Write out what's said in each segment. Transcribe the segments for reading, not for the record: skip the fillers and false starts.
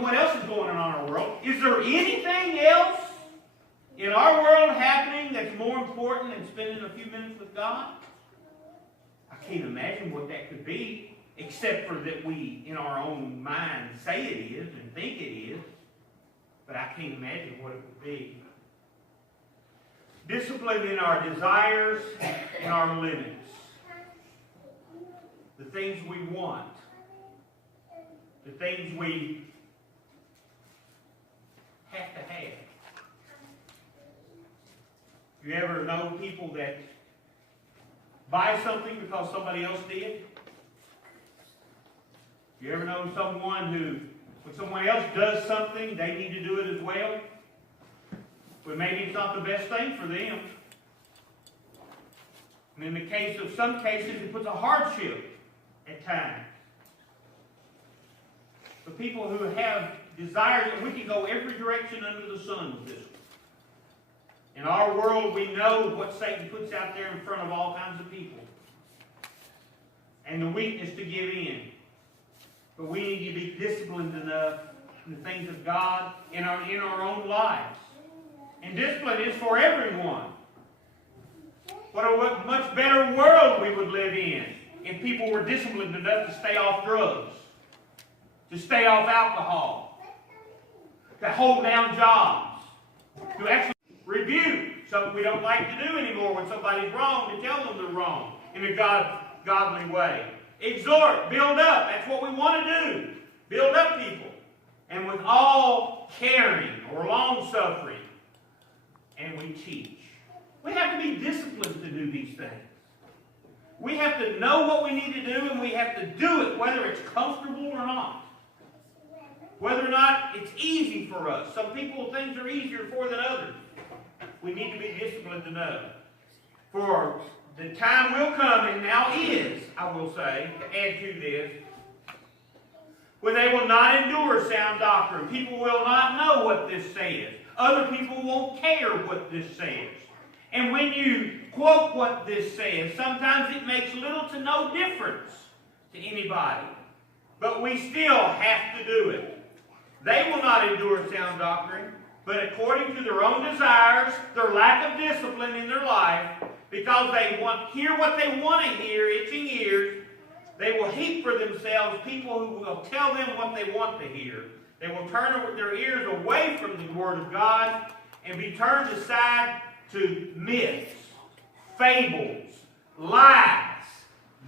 What else is going on in our world? Is there anything else in our world happening that's more important than spending a few minutes with God? I can't imagine what that could be, except for that we, in our own mind, say it is and think it is. But I can't imagine what it would be. Discipline in our desires and our limits. The things we want. The things we have to have. You ever know people that buy something because somebody else did? You ever know someone who, when someone else does something, they need to do it as well? But maybe it's not the best thing for them. And in the case of some cases, it puts a hardship at times. For people who have desires, we can go every direction under the sun with this one. In our world, we know what Satan puts out there in front of all kinds of people. And the weakness to give in. But we need to be disciplined enough in the things of God in our own lives. And discipline is for everyone. What a much better world we would live in if people were disciplined enough to stay off drugs, to stay off alcohol, to hold down jobs, to actually rebuke something we don't like to do anymore when somebody's wrong, to tell them they're wrong in a godly way. Exhort, build up. That's what we want to do. Build up people. And with all caring or long-suffering. And we teach. We have to be disciplined to do these things. We have to know what we need to do, and we have to do it whether it's comfortable or not. Whether or not it's easy for us. Some people, things are easier for than others. We need to be disciplined enough. For the time will come, and now is, I will say, to add to this, when they will not endure sound doctrine. People will not know what this says. Other people won't care what this says. And when you quote what this says, sometimes it makes little to no difference to anybody. But we still have to do it. They will not endure sound doctrine, but according to their own desires, their lack of discipline in their life, because they hear what they want to hear, itching ears, they will heap for themselves people who will tell them what they want to hear. They will turn their ears away from the Word of God and be turned aside to myths, fables, lies.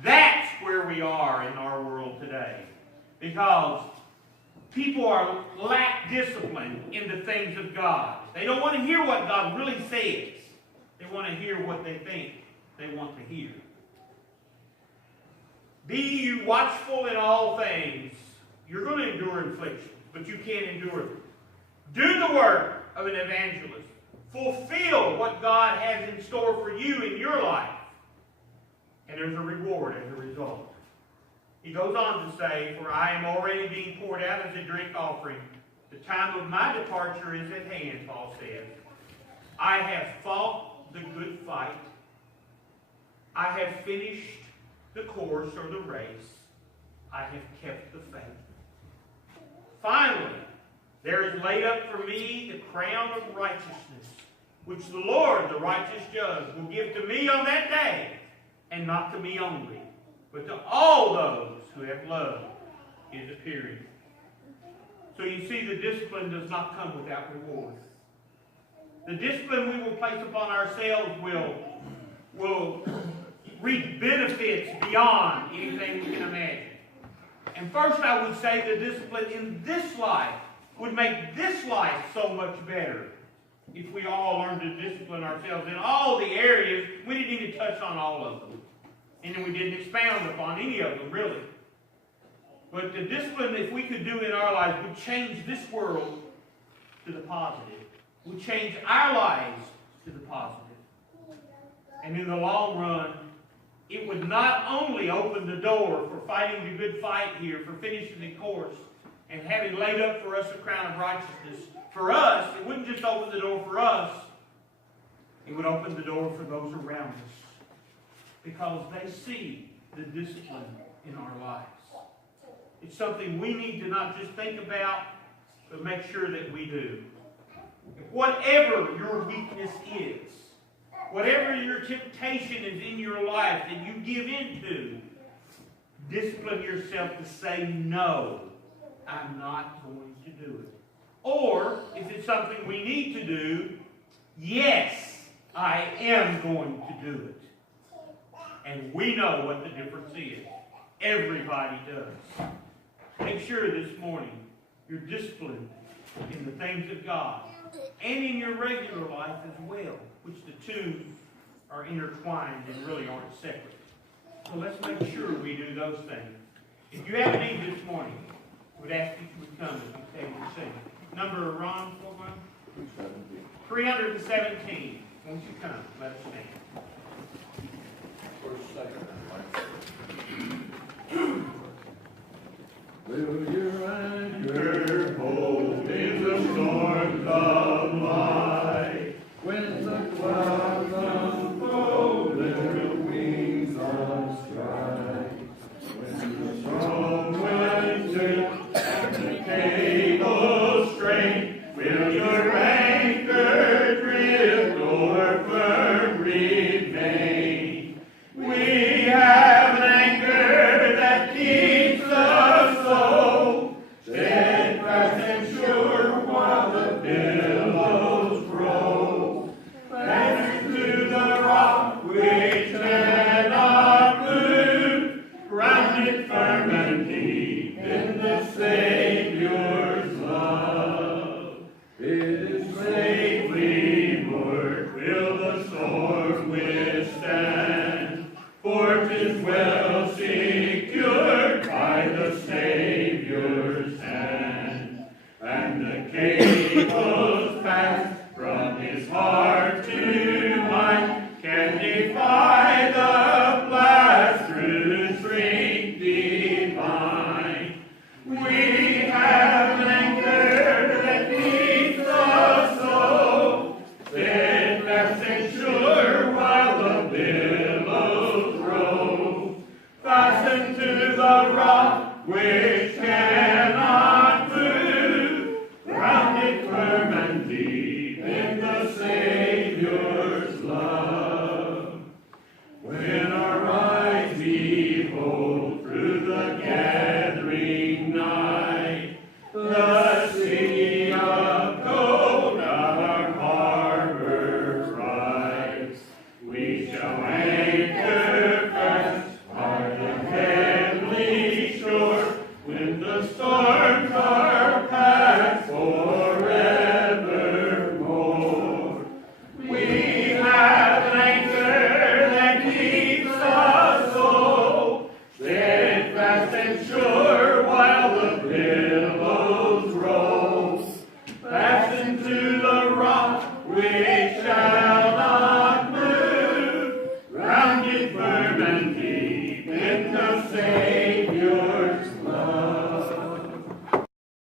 That's where we are in our world today. Because people lack discipline in the things of God. They don't want to hear what God really says. They want to hear what they think they want to hear. Be you watchful in all things. You're going to endure affliction, but you can't endure it. Do the work of an evangelist. Fulfill what God has in store for you in your life. And there's a reward as a result. He goes on to say, for I am already being poured out as a drink offering. The time of my departure is at hand, Paul says. I have fought the good fight. I have finished the course or the race. I have kept the faith. Finally, there is laid up for me the crown of righteousness, which the Lord, the righteous judge, will give to me on that day, and not to me only, but to all those who have loved his appearing. So you see, the discipline does not come without reward. The discipline we will place upon ourselves will reap benefits beyond anything we can imagine. And first I would say the discipline in this life would make this life so much better if we all learned to discipline ourselves in all the areas. We didn't even touch on all of them. And then we didn't expound upon any of them, really. But the discipline that we could do in our lives would change this world to the positive. Would change our lives to the positive. And in the long run, it would not only open the door for fighting the good fight here, for finishing the course, and having laid up for us a crown of righteousness. For us, it wouldn't just open the door for us, it would open the door for those around us. Because they see the discipline in our lives. It's something we need to not just think about, but make sure that we do. Whatever your weakness is, whatever your temptation is in your life that you give into, discipline yourself to say, no, I'm not going to do it. Or, if it's something we need to do, yes, I am going to do it. And we know what the difference is. Everybody does. Make sure this morning you're disciplined in the things of God and in your regular life as well, which the two are intertwined and really aren't separate. So let's make sure we do those things. If you have a need this morning, I would ask that you would come as we take and sing. Number, Ron, 317. Won't you come? Let us stand. Will your anchor hold in the storms of life? When the clouds unfold their wings on strife, when the storm winds shift and the cable strain, will your anchor drift or firm remain? We have an anchor that keeps the soul steadfast and sure while the billows roll. Fastened to the rock which cannot move, grounded firm and deep in the Savior's love. It is safely moored, will the storm withstand, for 'tis well secured by the Savior's hand. And the cables passed from his heart to mine can defy the blast through strength divine. We have an anchor that keeps the soul steadfast and sure while the billows roll. Fastened to the rock which cannot move, grounded firm and deep in the Savior's love. When our eyes behold through the gathering night the city of gold, our harbor bright, we shall anchor fast by the heavenly shore when the storms are past forevermore. We have an anchor that keeps the soul steadfast and sure while the billows roll. Fastened to the rock which